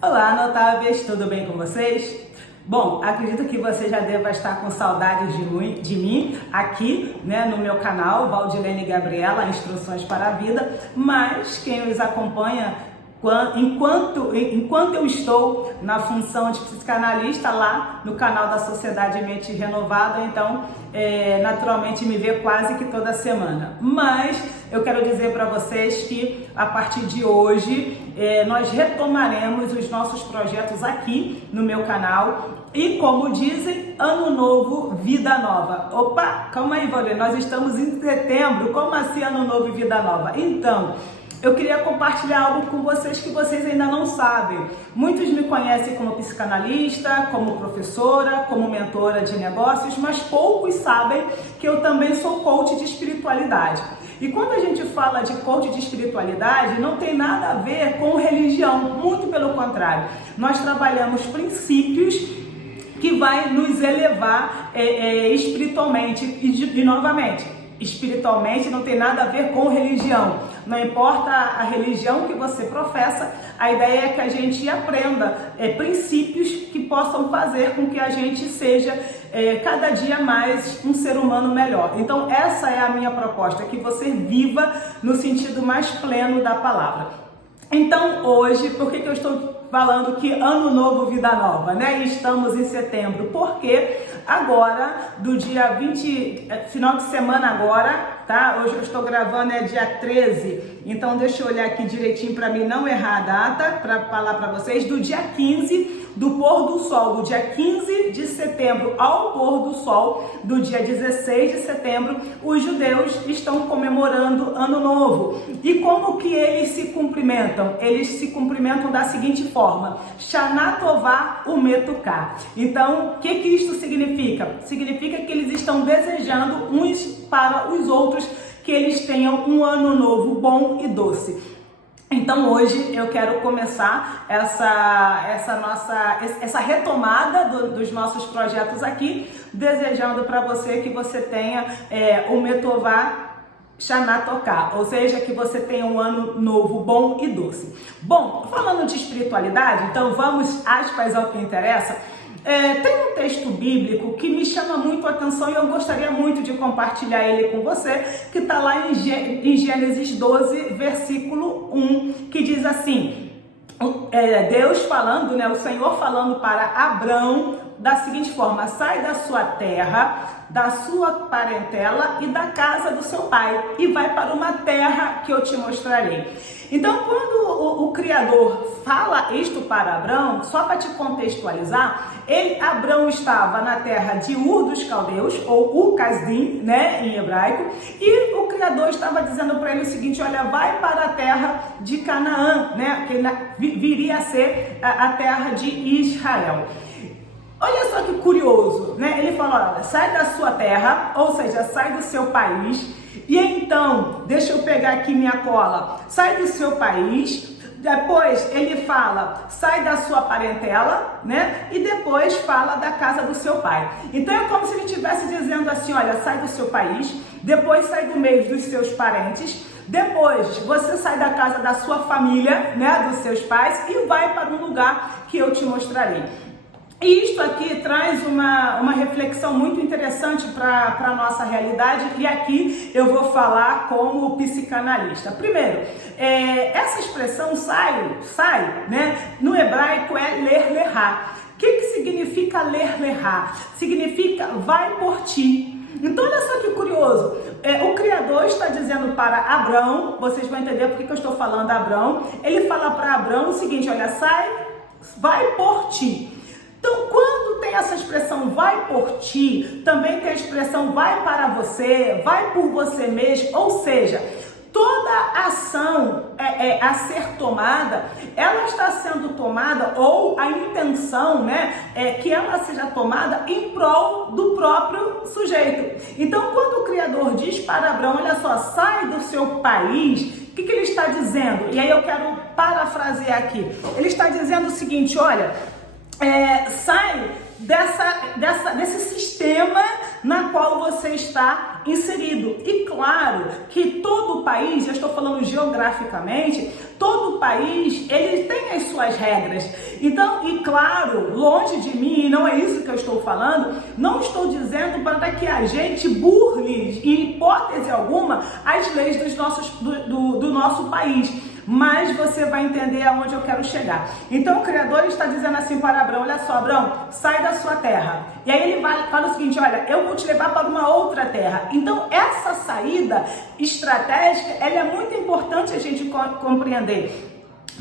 Olá, notáveis, tudo bem com vocês? Bom, acredito que você já deva estar com saudades de mim aqui, no meu canal, Valdilene Gabriela, Instruções para a Vida, mas quem os acompanha enquanto eu estou na função de psicanalista lá no canal da Sociedade Mente Renovada, então naturalmente me vê quase que toda semana. Mas eu quero dizer para vocês que a partir de hoje nós retomaremos os nossos projetos aqui no meu canal e, como dizem, ano novo, vida nova. Opa, calma aí, Valdilene, nós estamos em setembro, como assim ano novo e vida nova? Então, eu queria compartilhar algo com vocês que vocês ainda não sabem. Muitos me conhecem como psicanalista, como professora, como mentora de negócios, mas poucos sabem que eu também sou coach de espiritualidade. E quando a gente fala de coach de espiritualidade, não tem nada a ver com religião, muito pelo contrário. Nós trabalhamos princípios que vai nos elevar espiritualmente e novamente. Espiritualmente não tem nada a ver com religião. Não importa a religião que você professa, a ideia é que a gente aprenda princípios que possam fazer com que a gente seja cada dia mais um ser humano melhor. Então essa é a minha proposta, que você viva no sentido mais pleno da palavra. Então hoje, por que eu estou falando que ano novo, vida nova, E estamos em setembro, porque agora, do dia 20, final de semana agora, tá? Hoje eu estou gravando, dia 13, então deixa eu olhar aqui direitinho para mim não errar a data, para falar para vocês, do dia 15 do pôr do sol, do dia 15 de setembro ao pôr do sol, do dia 16 de setembro, os judeus estão comemorando Ano Novo. E como que eles se cumprimentam? Eles se cumprimentam da seguinte forma: Shana Tová Umetuká. Então, o que isso significa? Significa que eles estão desejando uns para os outros que eles tenham um ano novo bom e doce. Então hoje eu quero começar essa retomada dos nossos projetos aqui, desejando para você que você tenha o Metová Shana Toká, ou seja, que você tenha um ano novo bom e doce. Bom, falando de espiritualidade, então vamos aspas ao que interessa. Tem um texto bíblico que me chama muito a atenção e eu gostaria muito de compartilhar ele com você, que está lá em Gênesis 12, versículo 1, que diz assim, Deus falando, o Senhor falando para Abrão da seguinte forma: sai da sua terra, da sua parentela e da casa do seu pai e vai para uma terra que eu te mostrarei. Então, quando o Criador fala isto para Abrão, só para te contextualizar, Abrão estava na terra de Ur dos Caldeus, ou Casdim, em hebraico, e o Criador estava dizendo para ele o seguinte: olha, vai para a terra de Canaã, que viria a ser a terra de Israel. Olha só que curioso, Ele fala: olha, sai da sua terra, ou seja, sai do seu país, e então, deixa eu pegar aqui minha cola, sai do seu país. Depois ele fala, sai da sua parentela, E depois fala da casa do seu pai. Então é como se ele estivesse dizendo assim: olha, sai do seu país, depois sai do meio dos seus parentes, depois você sai da casa da sua família, dos seus pais, e vai para um lugar que eu te mostrarei. E isto aqui traz uma reflexão muito interessante para a nossa realidade, e aqui eu vou falar como psicanalista. Primeiro, essa expressão sai, no hebraico é ler-lerá. O que significa ler-lerá? Significa vai por ti. Então olha só que curioso, o Criador está dizendo para Abrão, vocês vão entender por que eu estou falando Abrão, ele fala para Abrão o seguinte: olha, sai, vai por ti. Então, quando tem essa expressão vai por ti, também tem a expressão vai para você, vai por você mesmo, ou seja, toda ação a ser tomada, ela está sendo tomada, ou a intenção, é que ela seja tomada em prol do próprio sujeito. Então, quando o Criador diz para Abrão, olha só, sai do seu país, o que ele está dizendo? E aí eu quero parafrasear aqui. Ele está dizendo o seguinte: olha, sai desse sistema na qual você está inserido. E claro que todo o país, eu estou falando geograficamente, todo o país, ele tem as suas regras. Então, e claro, longe de mim, não é isso que eu estou falando, não estou dizendo para que a gente burle, em hipótese alguma, as leis do nosso país. Mas você vai entender aonde eu quero chegar. Então o Criador está dizendo assim para Abraão: olha só, Abraão, sai da sua terra. E aí ele fala o seguinte: olha, eu vou te levar para uma outra terra. Então essa saída estratégica, ela é muito importante a gente compreender.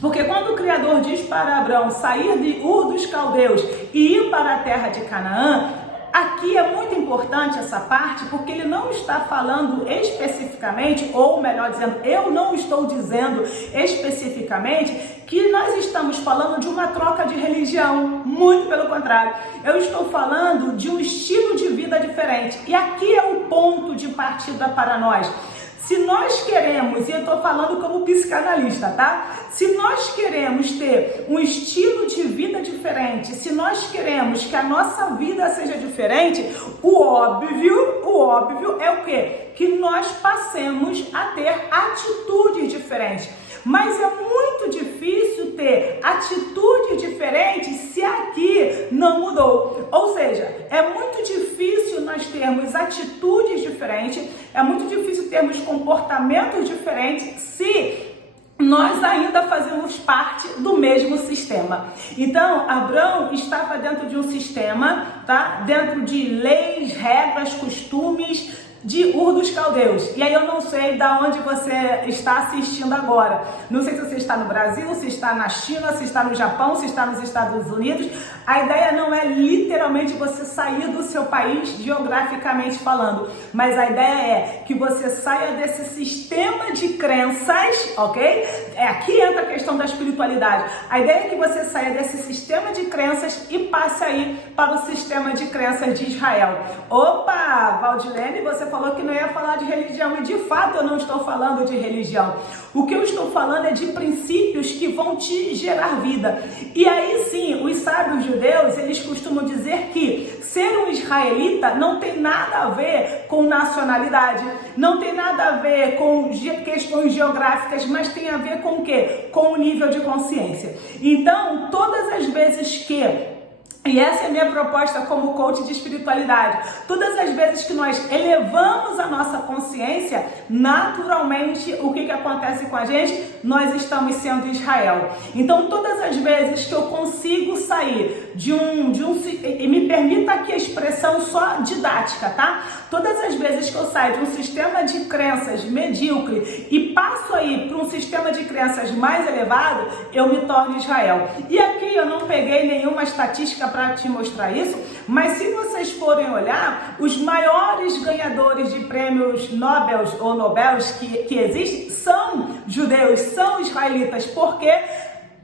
Porque quando o Criador diz para Abraão sair de Ur dos Caldeus e ir para a terra de Canaã, aqui é muito importante essa parte, porque ele não está falando especificamente, ou melhor dizendo, eu não estou dizendo especificamente que nós estamos falando de uma troca de religião, muito pelo contrário. Eu estou falando de um estilo de vida diferente. E aqui é o ponto de partida para nós. Se nós queremos, e eu estou falando como psicanalista, tá? Se nós queremos ter um estilo de vida diferente, se nós queremos que a nossa vida seja diferente, o óbvio é o quê? Que nós passemos a ter atitudes diferentes. Mas é muito difícil ter atitude diferente se aqui não mudou. Ou seja, é muito difícil nós termos atitudes diferentes, é muito difícil termos comportamentos diferentes se nós ainda fazemos parte do mesmo sistema. Então, Abraão estava dentro de um sistema, tá? Dentro de leis, regras, costumes de Ur dos Caldeus. E aí eu não sei de onde você está assistindo agora. Não sei se você está no Brasil, se está na China, se está no Japão, se está nos Estados Unidos. A ideia não é literalmente você sair do seu país geograficamente falando, mas a ideia é que você saia desse sistema de crenças, ok? Aqui entra a questão da espiritualidade. A ideia é que você saia desse sistema de crenças e passe aí para o sistema de crenças de Israel. Opa, Valdilene, você falou que não ia falar de religião, e de fato eu não estou falando de religião. O que eu estou falando é de princípios que vão te gerar vida. E aí sim, os sábios judeus, eles costumam dizer que ser um israelita não tem nada a ver com nacionalidade, não tem nada a ver com questões geográficas, mas tem a ver com o quê? Com o nível de consciência. Então, todas as vezes que e essa é a minha proposta como coach de espiritualidade. Todas as vezes que nós elevamos a nossa consciência, naturalmente, o que acontece com a gente? Nós estamos sendo Israel. Então, todas as vezes que eu consigo sair e me permita aqui a expressão só didática, tá? Todas as vezes que eu saio de um sistema de crenças medíocre e passo aí para um sistema de crenças mais elevado, eu me torno Israel. E aqui eu não peguei nenhuma estatística para te mostrar isso, mas se vocês forem olhar, os maiores ganhadores de prêmios Nobel ou Nobels que existem são judeus, são israelitas, porque,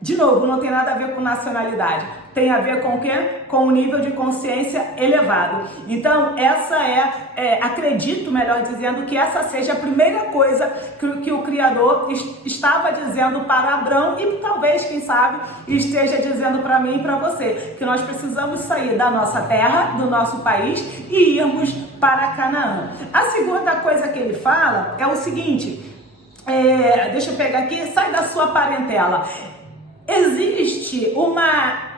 de novo, não tem nada a ver com nacionalidade, tem a ver com o quê? Com o nível de consciência elevado. Então, essa acredito, melhor dizendo, que essa seja a primeira coisa que o Criador estava dizendo para Abraão e talvez, quem sabe, esteja dizendo para mim e para você, que nós precisamos sair da nossa terra, do nosso país e irmos para Canaã. A segunda coisa que ele fala é o seguinte, deixa eu pegar aqui, sai da sua parentela.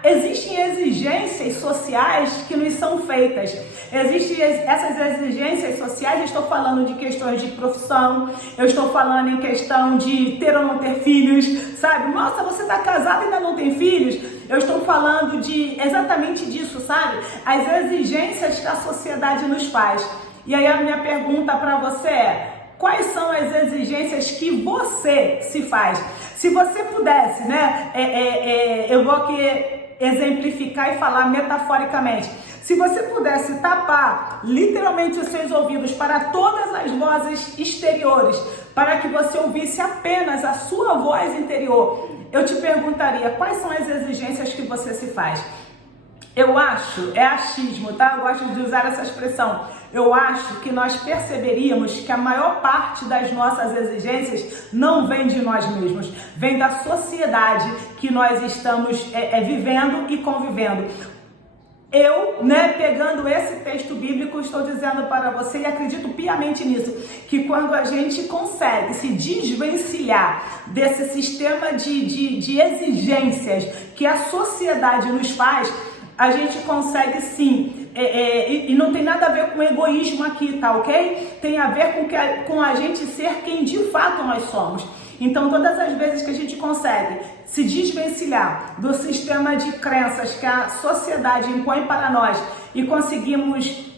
Existem exigências sociais que nos são feitas. Existem essas exigências sociais, eu estou falando de questões de profissão, eu estou falando em questão de ter ou não ter filhos, sabe? Nossa, você está casado e ainda não tem filhos? Eu estou falando exatamente disso, sabe? As exigências que a sociedade nos faz. E aí a minha pergunta para você é: quais são as exigências que você se faz? Se você pudesse, né? Eu vou aqui exemplificar e falar metaforicamente. Se você pudesse tapar literalmente os seus ouvidos para todas as vozes exteriores, para que você ouvisse apenas a sua voz interior, eu te perguntaria: quais são as exigências que você se faz? Eu acho, é achismo, tá? Eu gosto de usar essa expressão. Eu acho que nós perceberíamos que a maior parte das nossas exigências não vem de nós mesmos, vem da sociedade que nós estamos vivendo e convivendo. eu, pegando esse texto bíblico, estou dizendo para você, e acredito piamente nisso, que quando a gente consegue se desvencilhar desse sistema de exigências que a sociedade nos faz, a gente consegue sim, e não tem nada a ver com egoísmo aqui, tá ok? Tem a ver com a gente ser quem de fato nós somos. Então, todas as vezes que a gente consegue se desvencilhar do sistema de crenças que a sociedade impõe para nós e conseguimos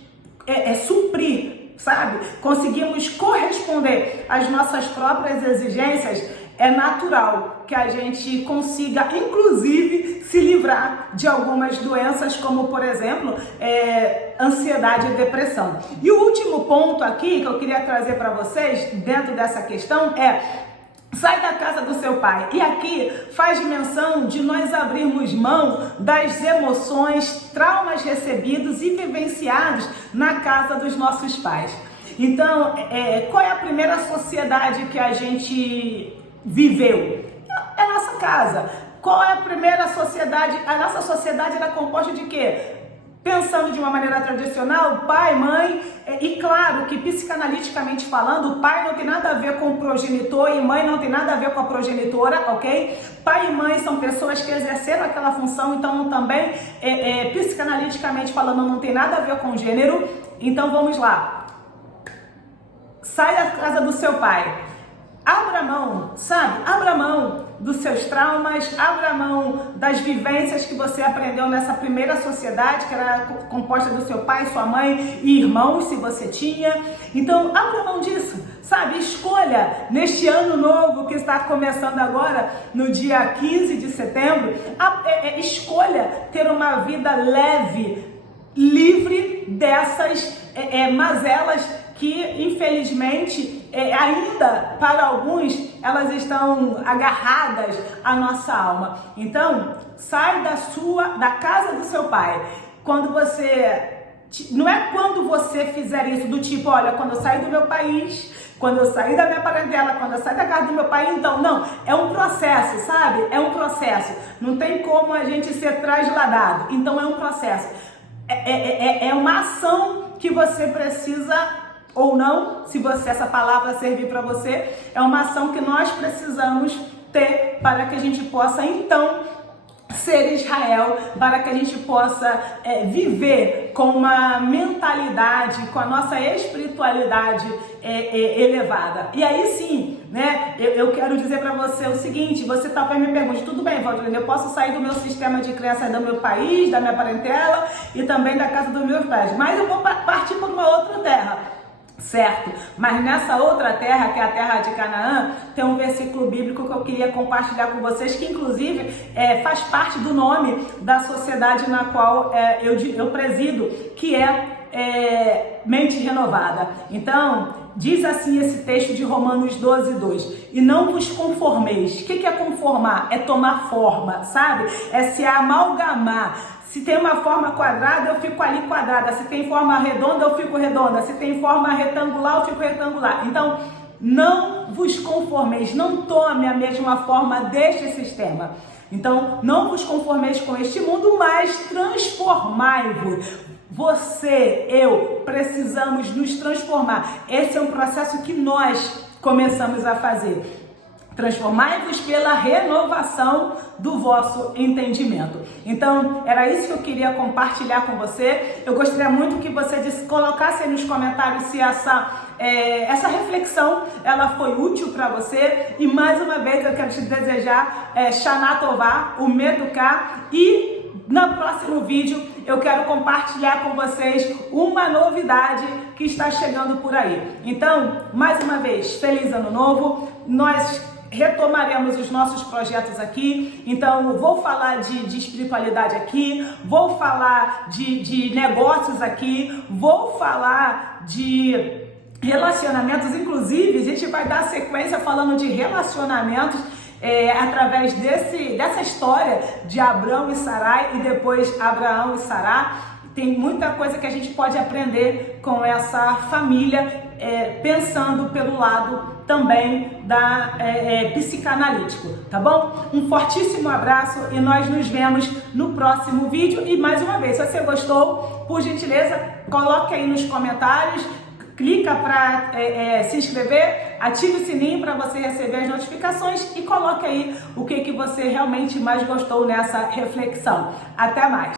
suprir, sabe? Conseguimos corresponder às nossas próprias exigências, é natural que a gente consiga, inclusive, se livrar de algumas doenças, como, por exemplo, ansiedade e depressão. E o último ponto aqui que eu queria trazer para vocês, dentro dessa questão, sai da casa do seu pai. E aqui faz menção de nós abrirmos mão das emoções, traumas recebidos e vivenciados na casa dos nossos pais. Então, qual é a primeira sociedade que a gente viveu? É a nossa casa. Qual é a primeira sociedade? A nossa sociedade era composta de quê? Pensando de uma maneira tradicional, pai, mãe, e claro que psicanaliticamente falando, o pai não tem nada a ver com o progenitor e mãe não tem nada a ver com a progenitora, ok? Pai e mãe são pessoas que exerceram aquela função, então também, psicanaliticamente falando, não tem nada a ver com gênero. Então vamos lá. Sai da casa do seu pai. Abra mão, sabe? Abra mão dos seus traumas, abra mão das vivências que você aprendeu nessa primeira sociedade, que era composta do seu pai, sua mãe e irmãos, se você tinha. Então, abra mão disso, sabe? Escolha, neste ano novo que está começando agora, no dia 15 de setembro, escolha ter uma vida leve, livre dessas mazelas que, infelizmente, ainda para alguns, elas estão agarradas à nossa alma. Então, sai da casa do seu pai. Não é quando você fizer isso do tipo, olha, quando eu sair do meu país, quando eu sair da minha parentela, quando eu sair da casa do meu pai, então, não. É um processo, sabe? É um processo. Não tem como a gente ser trasladado. Então, é um processo. É uma ação que você precisa, ou não, se essa palavra servir para você, é uma ação que nós precisamos ter para que a gente possa, então, ser Israel, para que a gente possa viver com uma mentalidade, com a nossa espiritualidade elevada. E aí sim, eu quero dizer para você o seguinte, você talvez me pergunte, tudo bem, Valdir, eu posso sair do meu sistema de crença do meu país, da minha parentela e também da casa dos meus pais, mas eu vou partir para uma outra terra. Certo, mas nessa outra terra, que é a terra de Canaã, tem um versículo bíblico que eu queria compartilhar com vocês, que inclusive faz parte do nome da sociedade na qual eu presido, que é Mente Renovada. Então, diz assim esse texto de Romanos 12:2, e não vos conformeis. O que é conformar? É tomar forma, sabe? É se amalgamar. Se tem uma forma quadrada, eu fico ali quadrada. Se tem forma redonda, eu fico redonda. Se tem forma retangular, eu fico retangular. Então, não vos conformeis, não tome a mesma forma deste sistema. Então, não vos conformeis com este mundo, mas transformai-vos. Você, eu, precisamos nos transformar. Esse é um processo que nós começamos a fazer. Transformai-vos pela renovação do vosso entendimento. Então, era isso que eu queria compartilhar com você. Eu gostaria muito que você colocasse aí nos comentários se essa reflexão ela foi útil para você. E mais uma vez eu quero te desejar Shana Tová, o Meduká, e no próximo vídeo eu quero compartilhar com vocês uma novidade que está chegando por aí. Então, mais uma vez, feliz ano novo. Nós retomaremos os nossos projetos aqui. Então, vou falar de espiritualidade aqui, vou falar de negócios aqui, vou falar de relacionamentos. Inclusive, a gente vai dar sequência falando de relacionamentos através dessa história de Abrão e Sarai e depois Abraão e Sará. Tem muita coisa que a gente pode aprender com essa família pensando pelo lado também da psicanalítico, tá bom? Um fortíssimo abraço e nós nos vemos no próximo vídeo. E mais uma vez, se você gostou, por gentileza, coloque aí nos comentários, clica para se inscrever, ative o sininho para você receber as notificações e coloque aí o que você realmente mais gostou nessa reflexão. Até mais!